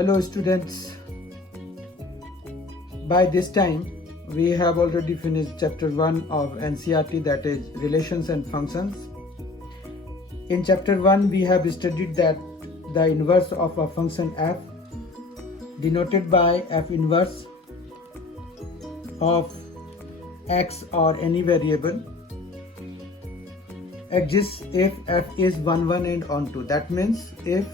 Hello students, by this time we have already finished chapter 1 of NCERT, that is relations and functions. In chapter 1 we have studied that the inverse of a function f denoted by f inverse of x or any variable exists if f is 1, 1 and onto. That means if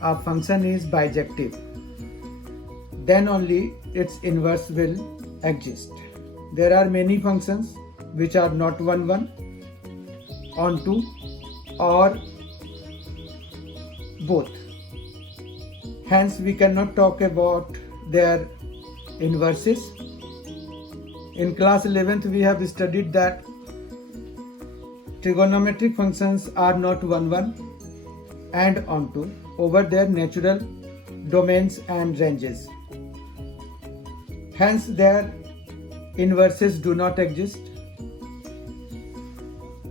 a function is bijective, then only its inverse will exist. There are many functions which are not 1, 1, onto or both. Hence we cannot talk about their inverses. In class 11th we have studied that trigonometric functions are not 1, 1 and onto over their natural domains and ranges. Hence their inverses do not exist.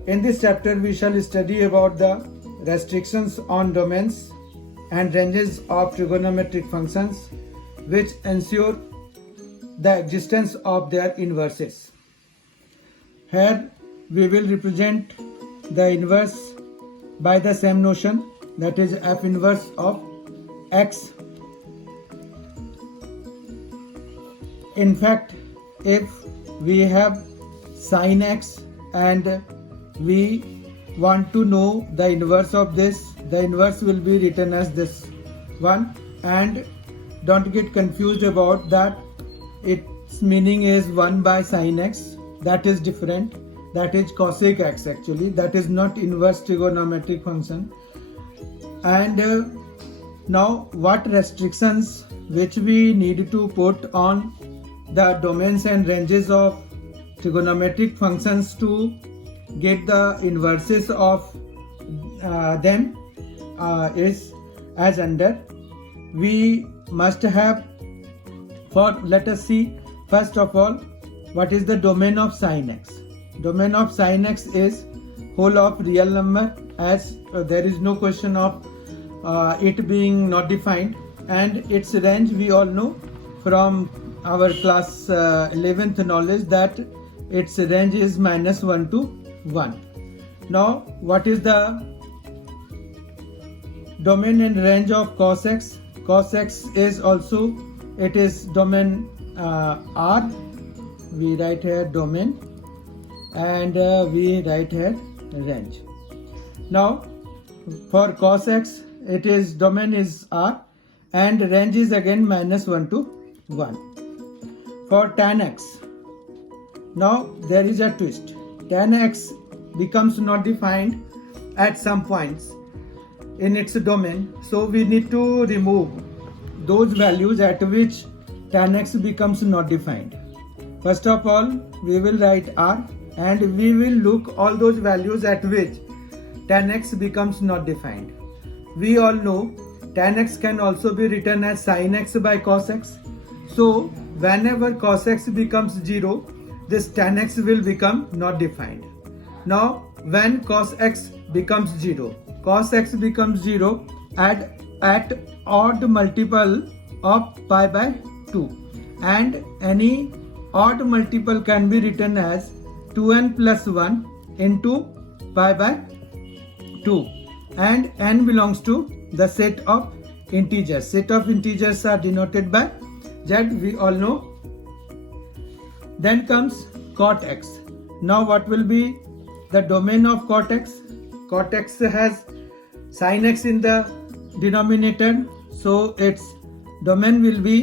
In this chapter we shall study about the restrictions on domains and ranges of trigonometric functions which ensure the existence of their inverses. Here we will represent the inverse by the same notion, that is f inverse of x. In fact, if we have sin x and we want to know the inverse of this, the inverse will be written as this one, and don't get confused about that. Its meaning is 1 by sin x. That is different. That is cosec x actually. That is not inverse trigonometric function. And now what restrictions which we need to put on the domains and ranges of trigonometric functions to get the inverses of them is as under. We must have, let us see first of all what is the domain of sin x. Domain of sin x is whole of real number, as there is no question of it being not defined, and its range we all know from our class 11th knowledge that its range is -1 to 1. Now what is the domain and range of cos x? Cos x is also, it is domain R. We write here domain and we write here range. Now for cos x, it is domain is R and range is again -1 to 1. For tan x, now there is a twist. Tan x becomes not defined at some points in its domain, so we need to remove those values at which tan x becomes not defined. First of all, we will write R and we will look all those values at which tan x becomes not defined. We all know tan x can also be written as sin x by cos x. So whenever cos x becomes 0, this tan x will become not defined. Now when cos x becomes 0, cos x becomes 0 at odd multiple of pi by 2, and any odd multiple can be written as 2n plus 1 into pi by 2, and n belongs to the set of integers. Set of integers are denoted by z, we all know. Then comes cot x. Now what will be the domain of cot x? Cot x has sin x in the denominator, so its domain will be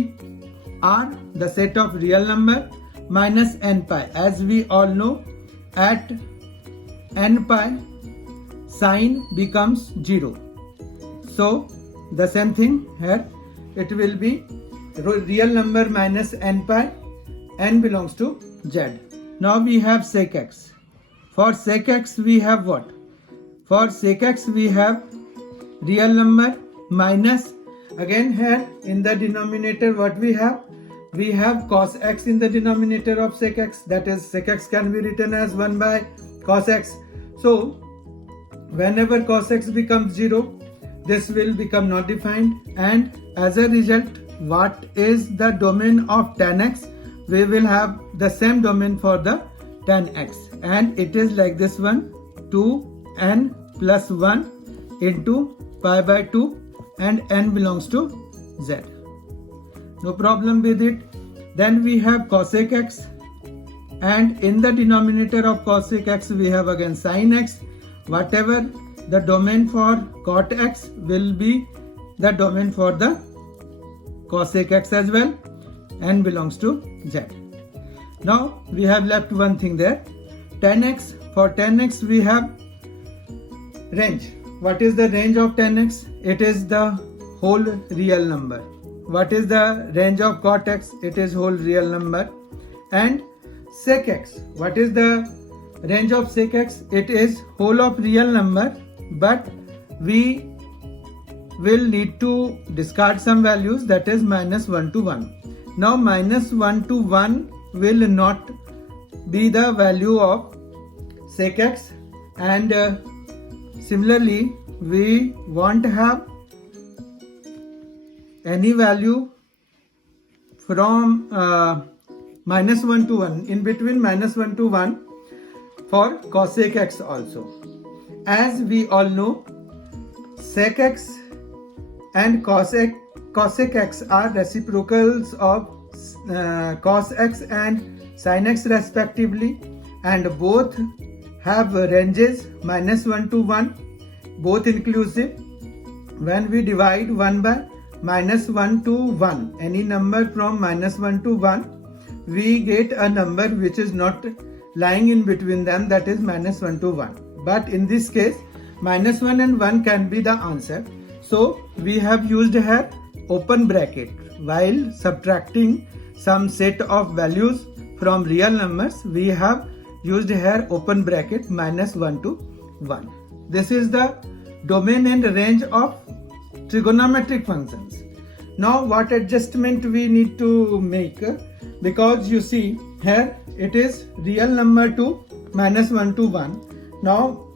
R, the set of real number, minus n pi. As we all know, at n pi sin becomes 0. So the same thing here, it will be real number minus n pi, n belongs to z. Now we have sec x. For sec x we have what? For sec x we have real number minus, again here in the denominator what we have? We have cos x in the denominator of sec x, that is sec x can be written as 1 by cos x. So whenever cos x becomes 0, this will become not defined, and as a result, what is the domain of tan x? We will have the same domain for the tan x, and it is like this one, 2n plus 1 into pi by 2, and n belongs to z. No problem with it. Then we have cosec x, and in the denominator of cosec x we have again sin x. Whatever the domain for cot x will be the domain for the cosec x as well. N belongs to z. Now we have left one thing there, tan x. For tan x we have range. What is the range of tan x? It is the whole real number. What is the range of cot x? It is whole real number. And sec x. What is the range of sec x? It is whole of real number, but we will need to discard some values, that is minus 1 to 1. Now minus 1 to 1 will not be the value of sec x, and similarly we won't have any value from minus 1 to 1, in between minus 1 to 1 for cosec x also. As we all know, sec x and cosec x are reciprocals of cos x and sin x respectively, and both have ranges minus 1 to 1, both inclusive. When we divide 1 by minus 1 to 1, any number from minus 1 to 1, we get a number which is not lying in between them, that is minus 1 to 1. But in this case, minus 1 and 1 can be the answer. So we have used here open bracket while subtracting some set of values from real numbers. We have used here open bracket minus 1 to 1. This is the domain and range of trigonometric functions. Now what adjustment we need to make, because you see here it is real number to minus 1 to 1. Now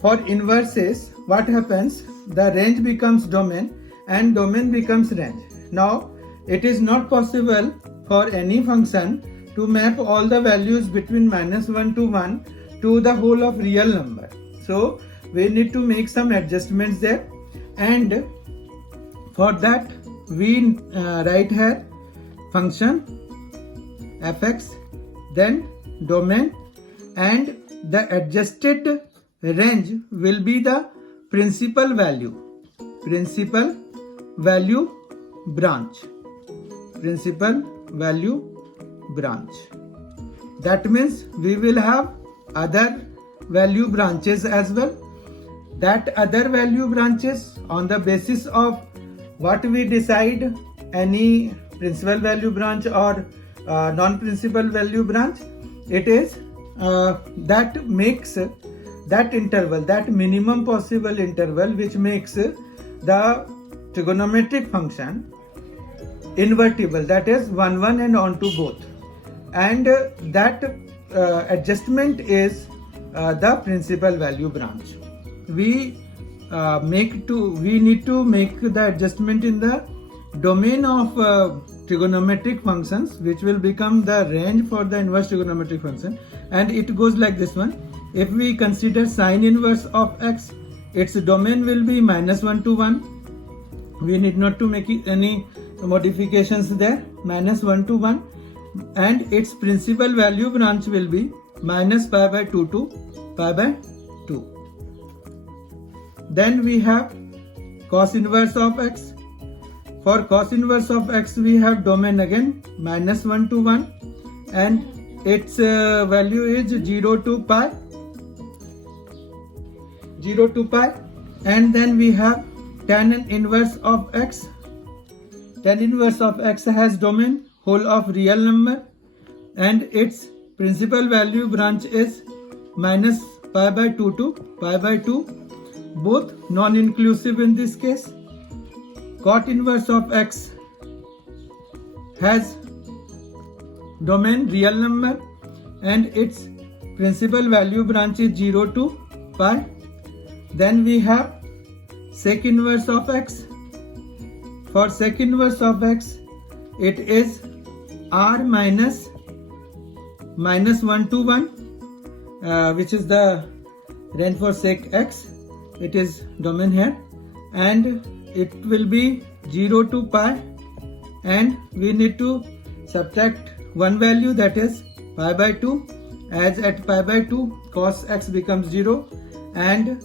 for inverses, what happens? The range becomes domain and domain becomes range. Now it is not possible for any function to map all the values between minus 1 to 1 to the whole of real number. So we need to make some adjustments there, and for that we write here function fx, then domain, and the adjusted range will be the principal value branch. That means we will have other value branches as well. That other value branches, on the basis of what we decide, any principal value branch or non-principal value branch, it is that makes that interval, that minimum possible interval, which makes the trigonometric function invertible, that is 1 1 and on to both, and that adjustment is the principal value branch. We need to make the adjustment in the domain of trigonometric functions, which will become the range for the inverse trigonometric function, and it goes like this one. If we consider sine inverse of x, its domain will be minus 1 to 1. We need not to make any modifications there, minus 1 to 1, and its principal value branch will be minus pi by 2 to pi by 2. Then we have cos inverse of x. For cos inverse of x we have domain again minus 1 to 1, and its value is 0 to pi, and then we have tan inverse of x. Tan inverse of x has domain whole of real number, and its principal value branch is minus pi by 2 to pi by 2, both non-inclusive in this case. Cot inverse of x has domain real number, and its principal value branch is 0 to pi. Then we have sec inverse of x. For sec inverse of x, it is r minus 1 to 1, which is the range for sec x. It is domain here, and it will be 0 to pi, and we need to subtract one value, that is pi by 2, as at pi by 2 cos x becomes 0, and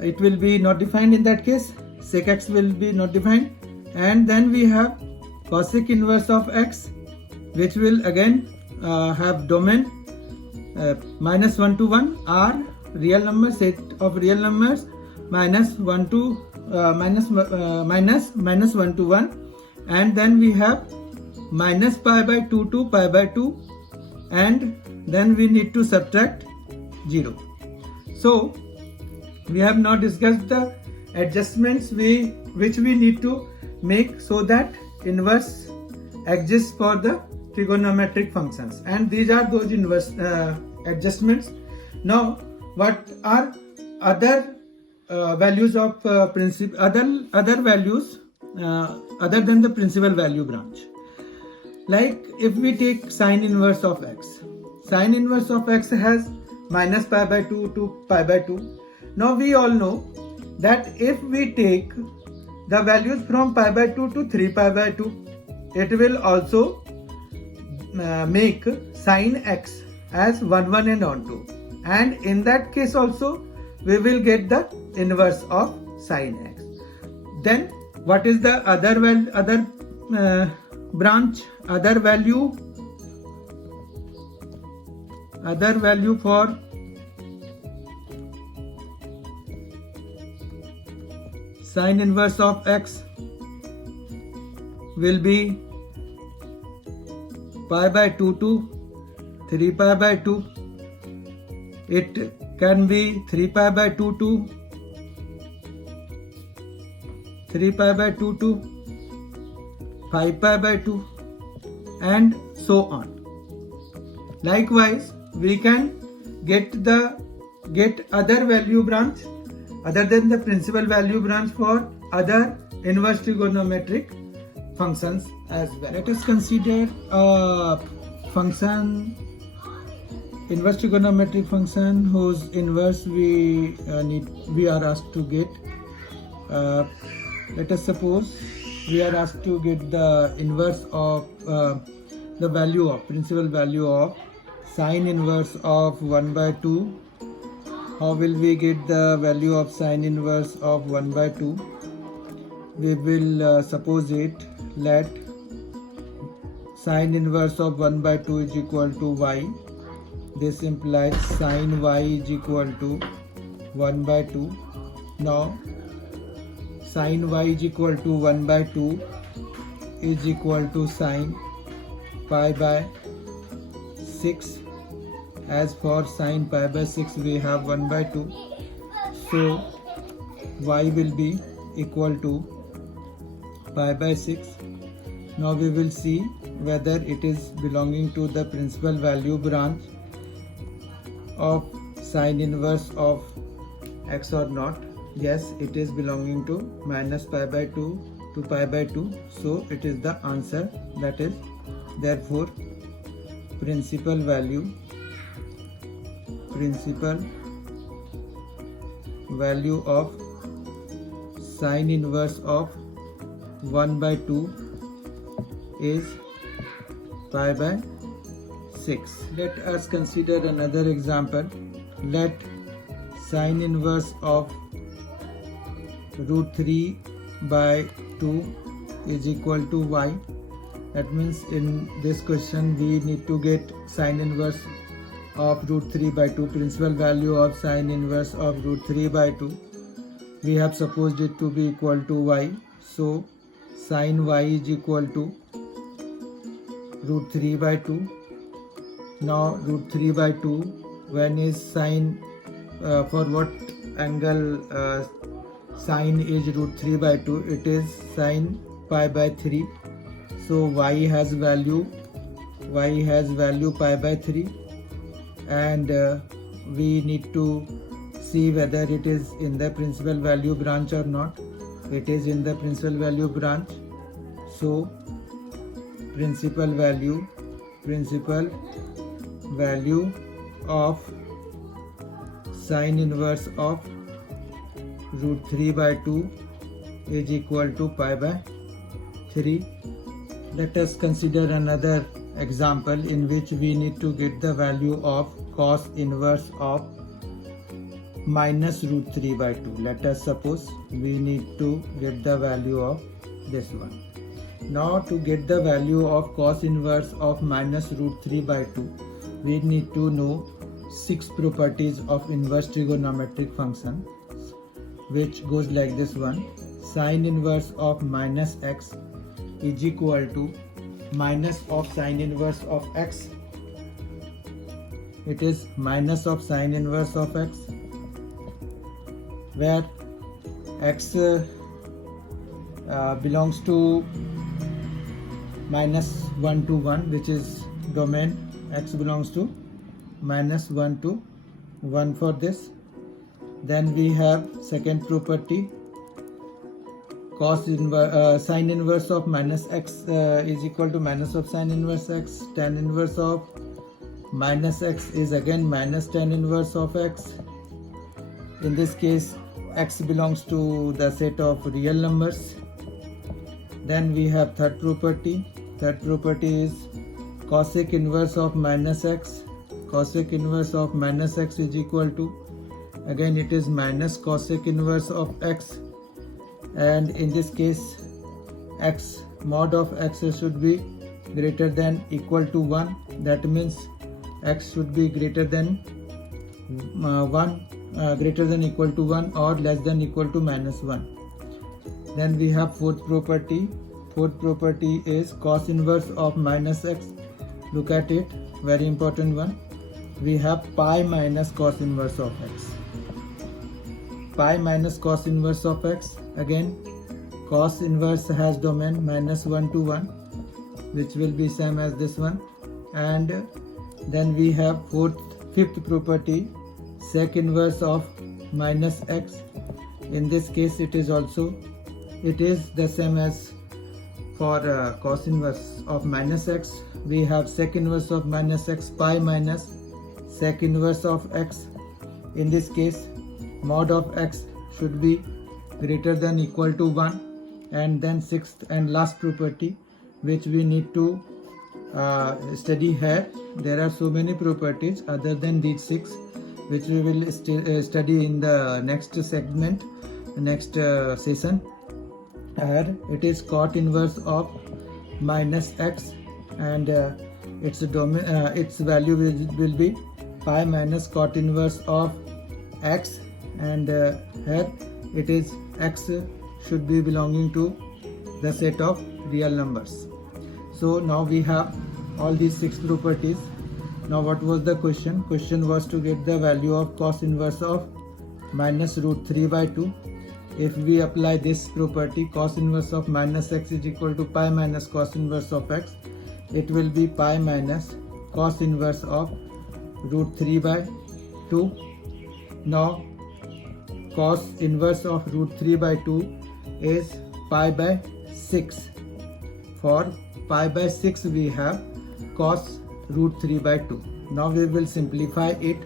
it will be not defined in that case. Sec x will be not defined, and then we have cosec inverse of x, which will again have domain minus 1 to 1, r real number, set of real numbers, minus 1 to minus 1 to 1, and then we have minus pi by 2 to pi by 2, and then we need to subtract 0. So we have now discussed the adjustments which we need to make so that inverse exists for the trigonometric functions, and these are those inverse adjustments. Now, what are other values of other values other than the principal value branch? Like if we take sine inverse of x, sine inverse of x has minus pi by 2 to pi by 2. Now we all know that if we take the values from pi by 2 to 3 pi by 2, it will also make sine x as 1 1 and on 2, and in that case also we will get the inverse of sine x. Then what is the other branch, other value for sine inverse of x will be pi by 2 to 3 pi by 2. It can be 3 pi by 2 to 3 pi by 2 to 5 pi by 2, and so on. Likewise, we can get other value branch other than the principal value branch for other inverse trigonometric functions as well. Let us consider a function, inverse trigonometric function whose inverse we are asked to get. Let us suppose we are asked to get the inverse of the value of principal value of sine inverse of 1 by 2. How will we get the value of sine inverse of 1 by 2? We will suppose it, let sine inverse of 1 by 2 is equal to y. This implies sine y is equal to 1 by 2. Now sine y is equal to 1 by 2 is equal to sine pi by 6. As for sine pi by 6, we have 1 by 2. So y will be equal to pi by 6. Now we will see whether it is belonging to the principal value branch of sine inverse of x or not. Yes, it is belonging to minus pi by 2 to pi by 2. So it is the answer. That is, therefore, principal value of sine inverse of 1 by 2 is pi by 6. Let us consider another example. Let sine inverse of root 3 by 2 is equal to y. That means in this question we need to get sine inverse of root 3 by 2, principal value of sine inverse of root 3 by 2. We have supposed it to be equal to y. So sine y is equal to root 3 by 2. Now root 3 by 2, when is sine, for what angle sine is root 3 by 2? It is sine pi by 3. So y has value pi by 3, and we need to see whether it is in the principal value branch or not. it is in the principal value branch. So principal value of sine inverse of root 3 by 2 is equal to pi by 3. Let us consider another example in which we need to get the value of cos inverse of minus root 3 by 2. Let us suppose we need to get the value of this one. Now to get the value of cos inverse of minus root 3 by 2, we need to know 6 properties of inverse trigonometric function, which goes like this one. Sine inverse of minus x is equal to minus of sine inverse of x. It is minus of sine inverse of x, where x belongs to minus 1 to 1, which is domain. X belongs to minus 1 to 1 for this. Then we have second property, sine inverse of minus x is equal to minus of sine inverse x. Tan inverse of minus x is again minus tan inverse of x. In this case, x belongs to the set of real numbers. Then we have third property. Third property is cosec inverse of minus x. Cosec inverse of minus x is equal to, again it is minus cosec inverse of x, and in this case x mod of x should be greater than equal to 1. That means x should be greater than greater than equal to 1 or less than equal to minus 1. Then we have fourth property. Fourth property is cos inverse of minus x. Look at it, very important one. We have pi minus cos inverse of x. Pi minus cos inverse of x. Again, cos inverse has domain minus 1 to 1, which will be same as this one. And then we have fifth property, sec inverse of minus x. In this case, it is the same as for cos inverse of minus x. We have sec inverse of minus x, pi minus sec inverse of x. In this case, mod of x should be greater than equal to 1. And then sixth and last property, which we need to study here. There are so many properties other than these 6, which we will study in the next segment, next session. Here it is cot inverse of minus x, and its value will be pi minus cot inverse of x, and here it is x should be belonging to the set of real numbers. So now we have all these 6 properties. Now what was the question? Question was to get the value of cos inverse of minus root 3 by 2. If we apply this property, cos inverse of minus x is equal to pi minus cos inverse of x, it will be pi minus cos inverse of root 3 by 2. Now cos inverse of root 3 by 2 is pi by 6. For pi by 6 we have cos root 3 by 2. Now we will simplify it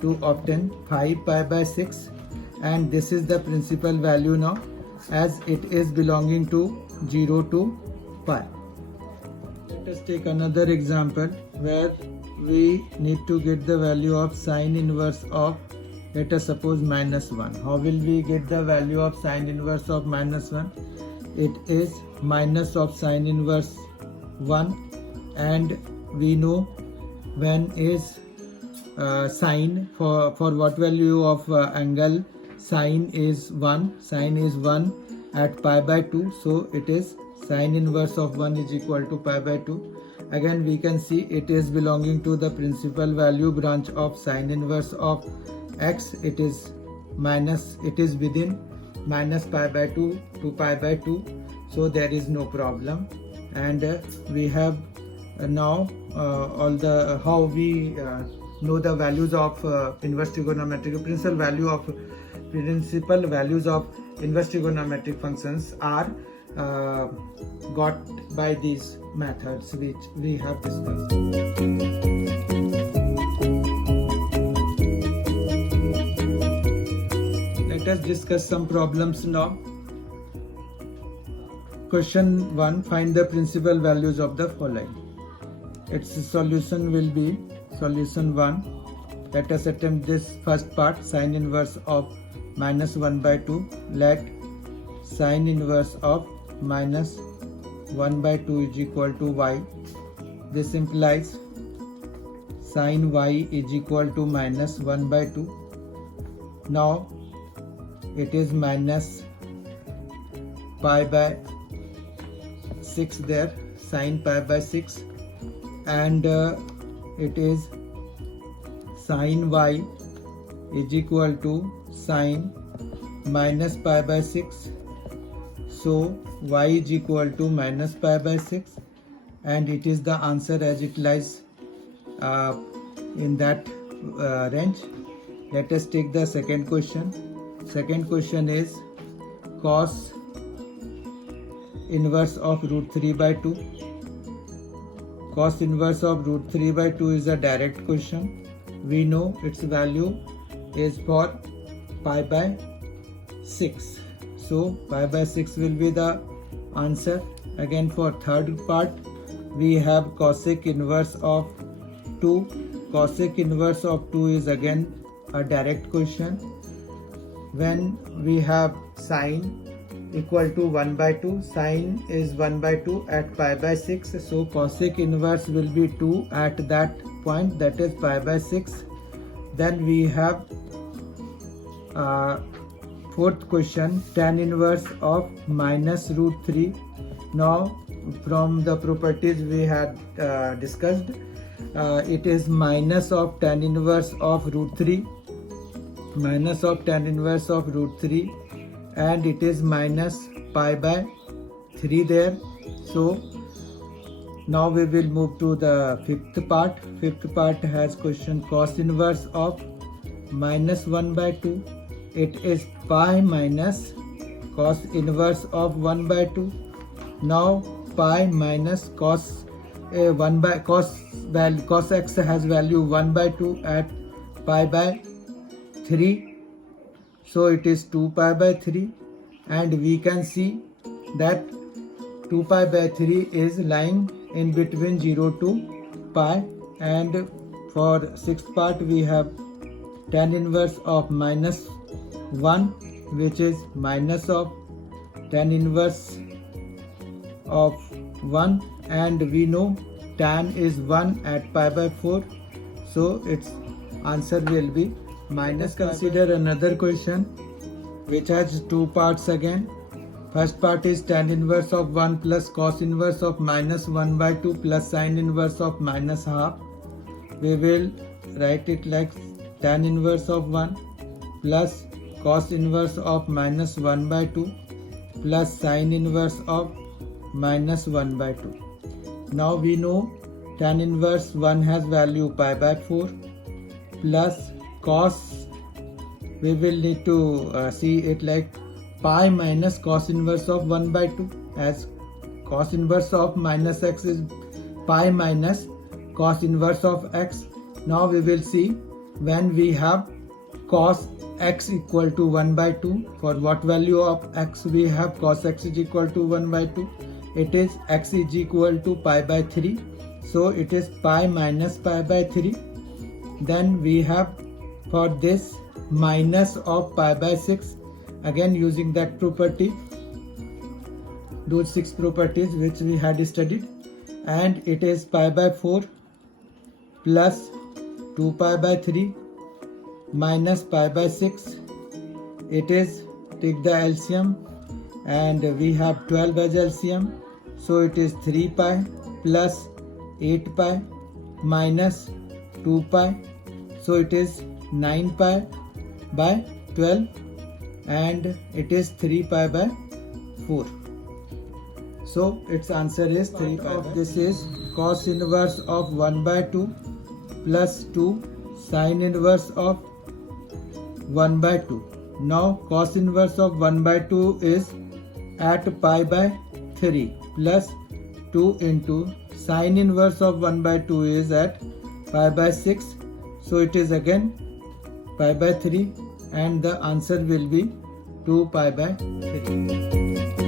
to obtain 5 pi by 6, and this is the principal value now, as it is belonging to 0 to pi. Let us take another example where we need to get the value of sine inverse of, let us suppose, minus 1. How will we get the value of sine inverse of minus 1? It is minus of sine inverse 1, and we know when is sine, for what value of angle sine is 1. Sine is 1 at pi by 2, so it is sine inverse of 1 is equal to pi by 2. Again we can see it is belonging to the principal value branch of sine inverse of x. It is within minus pi by 2 to pi by 2, so there is no problem. And we have now all the how we know the values of inverse trigonometric principal values of inverse trigonometric functions are got by these methods which we have discussed. Let us discuss some problems now. Question 1. Find the principal values of the following. Its solution will be solution 1. Let us attempt this first part. Sine inverse of minus 1 by 2. Let sine inverse of minus 1 by 2 is equal to y. This implies sine y is equal to minus 1 by 2. Now it is minus pi by 6 there, sine pi by 6, and it is sine y is equal to sine minus pi by 6. So y is equal to minus pi by 6, and it is the answer as it lies in that range. Let us take the second question. Second question is cos inverse of root 3 by 2. Cos inverse of root 3 by 2 is a direct question. We know its value is for pi by 6. So pi by 6 will be the answer. Again, for third part, we have cosec inverse of 2. Cosec inverse of 2 is again a direct question. When we have sine equal to 1 by 2, sine is 1 by 2 at pi by 6. So cosec inverse will be 2 at that point, that is pi by 6. Then we have fourth question, tan inverse of minus root 3. Now from the properties we had discussed, it is minus of tan inverse of root 3, minus of tan inverse of root 3, and it is minus pi by 3 there. So now we will move to the fifth part. Fifth part has question cos inverse of minus 1 by 2. It is pi minus cos inverse of 1 by 2. Now pi minus cos 1 by cos x has value 1 by 2 at pi by 3. So it is 2 pi by 3, and we can see that 2 pi by 3 is lying in between 0 to pi. And for sixth part we have tan inverse of minus 1, which is minus of tan inverse of 1, and we know tan is 1 at pi by 4, so its answer will be minus. Consider another question which has two parts again. First part is tan inverse of 1 plus cos inverse of minus 1 by 2 plus sine inverse of minus half. We will write it like tan inverse of 1 plus cos inverse of minus 1 by 2 plus sine inverse of minus 1 by 2. Now we know tan inverse 1 has value pi by 4 plus cos, we will need to see it like pi minus cos inverse of 1 by 2, as cos inverse of minus x is pi minus cos inverse of x. Now we will see when we have cos x equal to 1 by 2, for what value of x we have cos x is equal to 1 by 2, it is x is equal to pi by 3, so it is pi minus pi by 3. Then we have for this minus of pi by 6, again using that property, those 6 properties which we had studied, and it is pi by 4 plus 2 pi by 3 minus pi by 6. It is, take the LCM, and we have 12 as LCM, so it is 3 pi plus 8 pi minus 2 pi, so it is 9 pi by 12, and it is 3 pi by 4. So its answer is 3 pi. This is cos inverse of 1 by 2 plus 2 sine inverse of 1 by 2. Now cos inverse of 1 by 2 is at pi by 3 plus 2 into sin inverse of 1 by 2 is at pi by 6. So it is again pi by 3 and the answer will be 2 pi by 3.